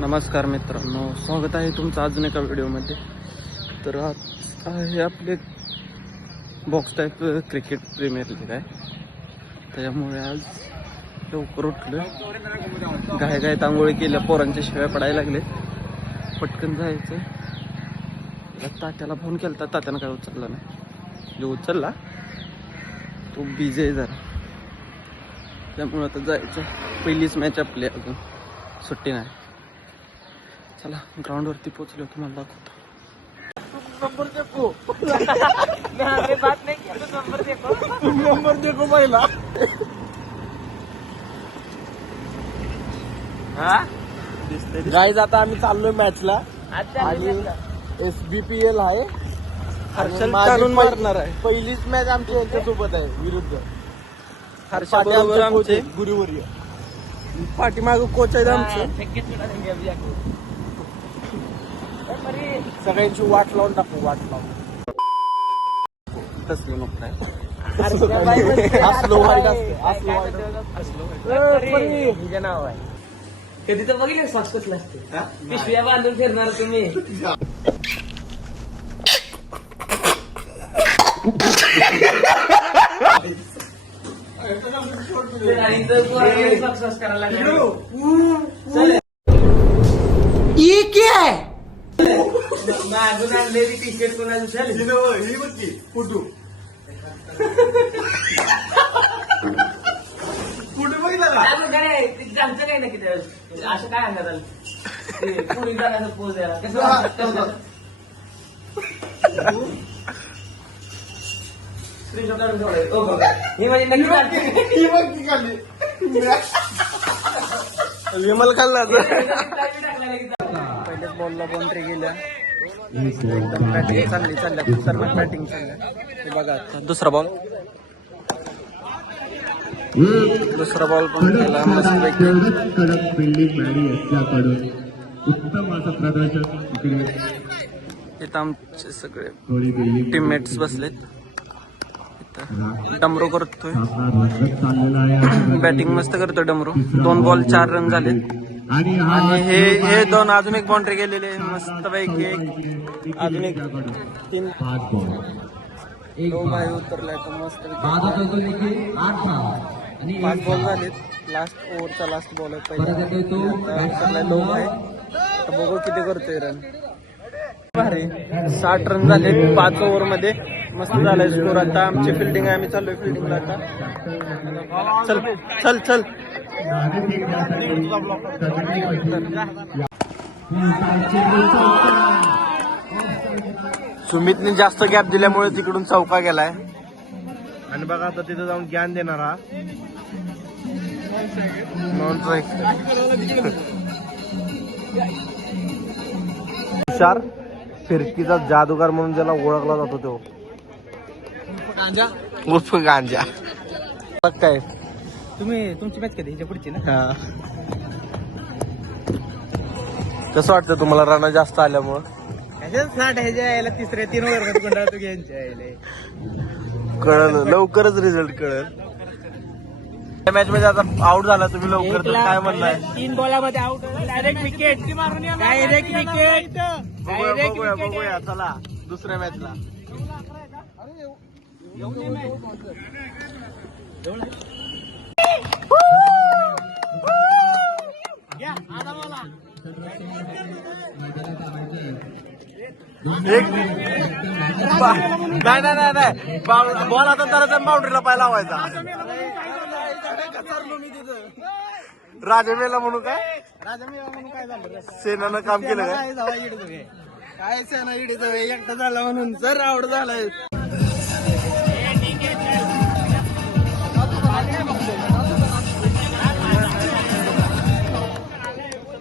नमस्कार मित्रांनो, स्वागत आहे तुमचं अजून एका व्हिडिओमध्ये. तर आज आहे आपले box type cricket premier league आहे. त्याच्यामुळे आज लवकर उठलो, घाईघाईत आंघोळी केल्या, पोरांच्या शिव्या पडायला लागले, पटकन जायचं. तात्याला फोन केला, तात्यानं काय उचलला नाही. जो उचलला तो बिझी आहे जरा, त्यामुळे आता जायचं. पहिलीच मॅच आपली, अजून सुट्टी नाही. चला ग्राउंडवरती पोहोचलो, तुम्हाला दाखवतो. नंबर देखो पहिला. गाईज आता आम्ही चाललोय मॅचला आणि SBPL आहे. हर्षल काढून मारणार आहे. पहिलीच मॅच आमची यांच्यासोबत आहे, विरुद्ध हर्षल आमचे गुरुवर्य. पाठीमाग कोच आहे आमचे. सगळ्यांची वाट लावून टाकू, वाट लावून. तसलं नको काय, नाव आहे. कधी तर बघितलं सॉस कसलं असते, पिशव्या बांधून फिरणार तुम्ही. अजून आणलेली टी शर्ट कोणाची फोटो बघितलं काय नक्की असं काय सांगतात पुढे जाण्याचा पोज द्यायला कसं ही माझी नक्की काढली. विमल खाल्ला पहिल्याच बॉलला बाउंड्री गेल्या. एकदम बॅटिंग चालल्या खतरनाक बॅटिंग चालल्या. हे बघा दुसरा बॉल पण केला मस्त. इथं आमचे सगळे टीममेट्स बसलेत. डमरू करतोय, बॅटिंग मस्त करतोय डमरू. 2 बॉल 4 रन झालेत आणि हे 2 अजून एक बाउंड्री गेलेले मस्त पैकी. अजून एक 3 भाई उतरलाय तर मस्त. 5 बॉल झालेत. लास्ट ओव्हरचा लास्ट बॉल आहे पहिला. उतरलाय लो भाई, तर बघू किती करतोय रन. भारी 60 रन झाले 5 ओव्हर मध्ये. मस्त झालाय स्कोर. आता आमची फिल्डिंग आहे, आम्ही चाललोय फिल्डिंगला आता. चल चल चल. सुमितने जास्त गॅप दिल्यामुळे तिकडून चौका गेलाय. आणि बघा आता तिथं जाऊन ज्ञान देणार हा नॉन स्ट्राईक. हुशार फिरकीचा जादूगार म्हणून ज्याला ओळखला जातो तो उर्फ गांजा. काय तुमची मॅच कधी पुढची ना? कसं वाटतं तुम्हाला रन जास्त आल्यामुळं? यायला तिसऱ्या 3 ओव्हर गुंडाळ तू कळलं, लवकरच रिझल्ट कळल. मॅच मध्ये आता आउट झाला तुम्ही लवकर, तर काय म्हणताय? 3 बॉलामध्ये आउट, डायरेक्ट विकेट. बघूया चला दुसऱ्या मॅचला. नाही बॉल आता तर बाउंड्रीला पाय लावायचा. राजमेला म्हणून काय झालं? सेनानं काम केलं काय सेना इडीच एकटा झाला म्हणून जर आउट झालाय.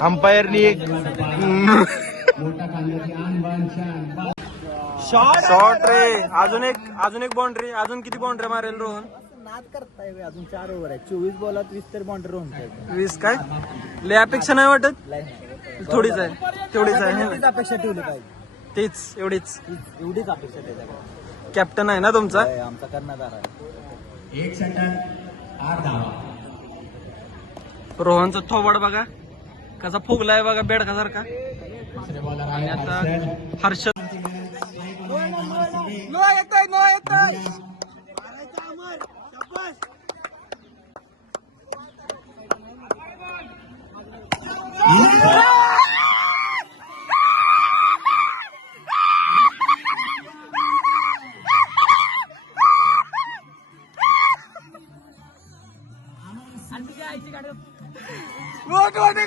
अंपायरनी एक शॉट रे. अजून एक बाउंड्री. अजून किती बाउंड्री मारेल रोहन? नाद करताय अजून 4 ओव्हर आहे. 24 बॉलात 20 तर बाउंड्री रोहन. 20 काय लय अपेक्षा नाही वाटत? थोडीच आहे, तेवढीच आहे. अपेक्षा ठेवली पाहिजे, तेच एवढीच अपेक्षा ठेवली. कॅप्टन आहे ना तुमचा? आमचा कर्णधार आहे. 1 षटक 8 धावा. रोहनचं थोबड बघा कसा फुगलाय बघा बेडकासारखा. आणि आता हर्षद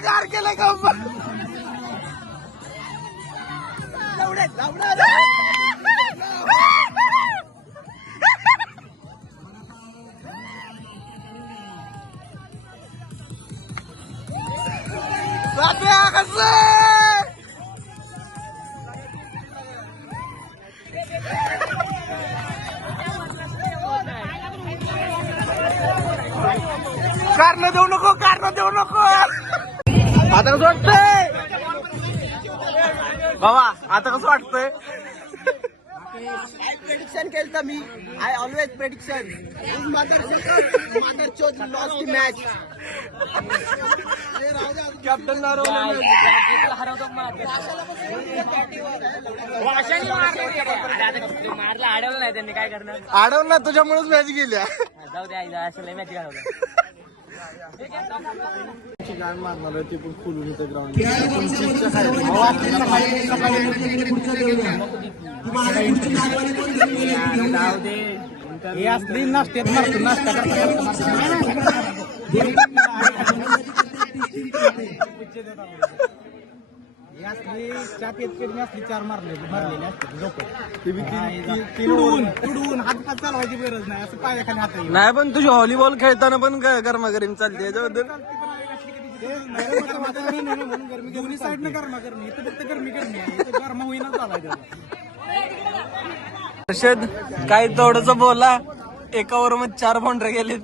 कार केलं का कारण देऊ नको, कारण देऊ नको. आता कसं वाटतंय बाबा, आता कसं वाटतंय? प्रेडिक्शन केलं मी. I always prediction. Lost the match. Captain मारलं अडवलं नाही त्यांनी, काय करणार. अडवलं तुझ्यामुळेच मॅच गेल्या. जाऊ द्या अशा मॅच घालवलं. गाण मारणार आहे ती पण खुलून इथं ग्राउंड. हे असली नाश्त्यात मारतो, नाश्ता चहा पेत असली 4 मारलेली असते तुडून हात चालवायची गरज नाही, असं पायाखाली हात नाही. पण तुझी व्हॉलीबॉल खेळताना पण गरमागरम चालते याच्याबद्दल. दोन्ही साईडनं गरमागरमी, इथं फक्त गरमी आहे, इथं गरमा होईना चालायचं. हर्षद काय थोडस बोला. एका ओव्हरमध्ये 4 बाउंड्री गेलेत.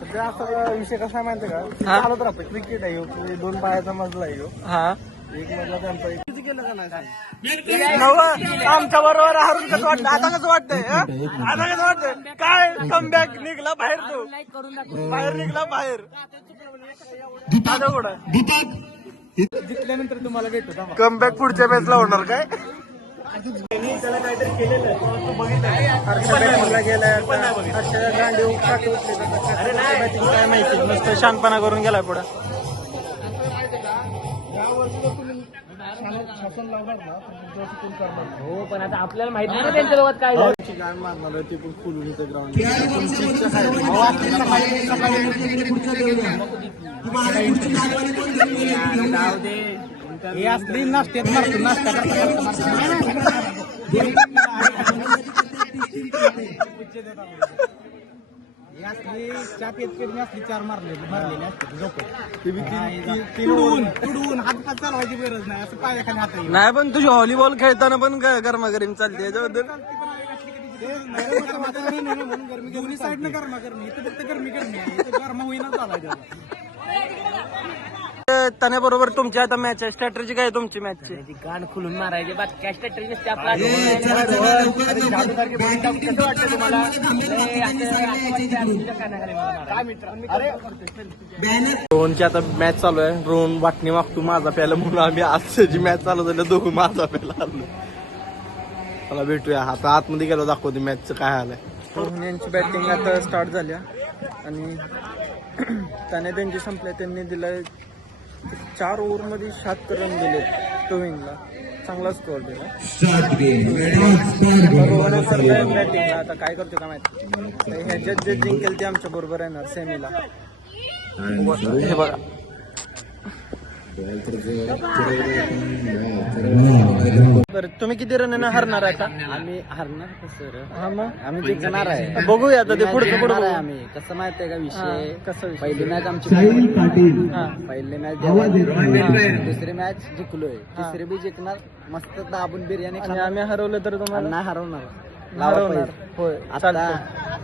सध्या असा विषय कसा माहिती का, चालत राहतो. क्रिकेट आहे, 2 पायाचा मजला आहे. हा, एक मजला त्यांचा किती केलं का नाही. आमच्या बरोबर हरून कसं वाटतं? आता कसं वाटतंय? आता कसं वाटतंय? काय कमबॅक निघला बाहेर, तो बाहेर निघला बाहेर. आता कुठं जिंकल्यानंतर तुम्हाला भेटतो. कमबॅक पुढच्या मॅचला होणार काय? त्याला काहीतरी केलेलं हर्षला गेलाय, हर्षला गांडी काय माहिती, मस्त शानपणा करून गेलाय पुढे. हो, पण आता आपल्याला माहिती नाही त्यांच्या सोबत काय झालं. गाण मारणार आहे ती पण खुलून इथं ग्राउंड. हे असली नाश्त्यात मारतो, नाश्ता चहा पेत असली 4 मारलेली असते तुडून हात चालवायची गरज नाही, असं पायाखाली हात. नाही. पण तुझी व्हॉलीबॉल खेळताना पण गरमागरम चालते याच्याबद्दल. दोन्ही साईडनं गरमागरमी, इथं फक्त गरमी आहे, इथं गरमा होईना चालायचं. त्याने तुमची आता मॅच आहे. स्ट्रॅटेजी काय तुमची मॅचची? गाण खुलून मारायचे, बाकी काय स्ट्रॅटेजी नसते आपला. रोहनची आता मॅच चालू आहे. रोहन वाटणी मागतो माझा प्यायला म्हणून आम्ही आजची मॅच चालू झाली, दोघं माझा प्यायला आलो. मला भेटूया आता आतमध्ये गेलो, दाखवते मॅचचं काय हाल आहे. रोहन यांची बॅटिंग आता स्टार्ट झाल्या आणि त्याने त्यांची संपल्या. त्यांनी दिलाय 4 ओव्हरमध्ये 76 रन दिले. टोविंगला चांगला स्कोअर दिला. बॅटिंगला आता काय करतो का माहिती. ह्याच्यात जे जिंकेल ते आमच्या बरोबर येणार सेमीला. हे बघा, बरं तुम्ही किती रन हरणार आता? आम्ही हरणार सर. हा मग आम्ही जिंकणार आहे. बघूया आता ते पुढचं पुढे आम्ही कसं माहिती आहे का विषय. कसं पहिली मॅच आमची, पहिली मॅच दुसरी मॅच जिंकलोय, तिसरी बी जिंकणार. मस्त दाबून बिर्याणी आणि आम्ही हरवलं तर तुम्हाला नाही हरवणार. होय. आता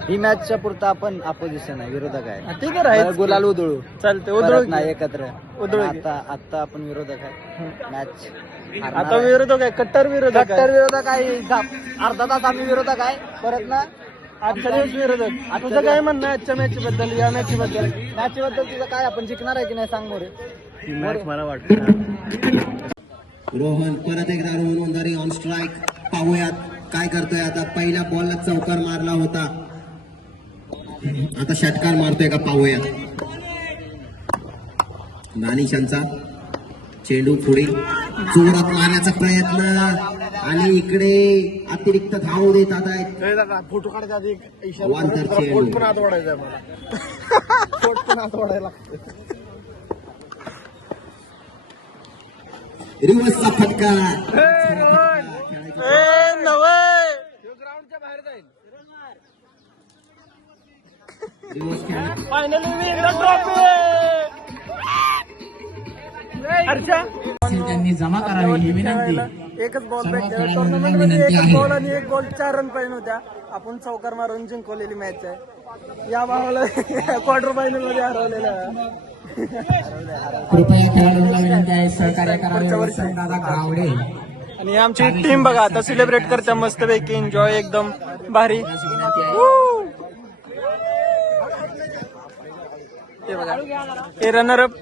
ही मॅचच्या पुरता आपण अपोजिशन आहे, विरोधक आहे. ठीक आहे, गुलाल उधळू चालते. परत नाही एकत्र. उधळू. आता आपण विरोधक आहे. मॅच आता विरोधक आहे, कट्टर विरोधक विरोधक आहे. अर्धा तास आम्ही विरोधक आहे. परत ना आजच्या दिवस विरोधक तुझं काय म्हणणं आहे आजच्या मॅच बद्दल या मॅच बद्दल तुझं काय आपण जिंकणार आहे की नाही सांग मोरे मॅच मला वाटतं रोहन परत एकदा रोहन वंजारी ऑन स्ट्राईक पाहूयात काय करतोय आता पहिल्या बॉलला चौकार मारला होता आता षटकार मारतोय का पाहूयात दानिशांचा चेंडू पुढे जोरात मारण्याचा प्रयत्न आणि इकडे अतिरिक्त धाव देतात आहेत फोटो काढायचा आधी वांतर चेंडू पण हात ओढायचा मला पोट पण हात ओढायला लागतं रिवर्सचा फटका ग्राउंडच्या बाहेर जाईल रिवर्स खेळ फायनली त्यांनी जमा करावी ही विनंती एकच बॉल सर्व भेटला खेळाडूंना टुर्नामेंट मध्ये विनंती एकच आहे. बॉल आणि एक बॉल 4 रन पाहिजे होत्या आपण चौकार मारून जिंकवलेली मॅच आहे या भावाला क्वार्टर फायनल मध्ये हरवलेला आहे. कृपया खेळाडूंना विनंती आहे सहकार्य करावे दादा गावडे आणि आमची टीम बघा आता सेलिब्रेट करते मस्तपैकी एन्जॉय एकदम भारी हे बघा हे रनर अप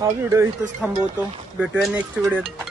हा व्हिडिओ इथंच थांबवतो भेटूया नेक्स्ट व्हिडिओ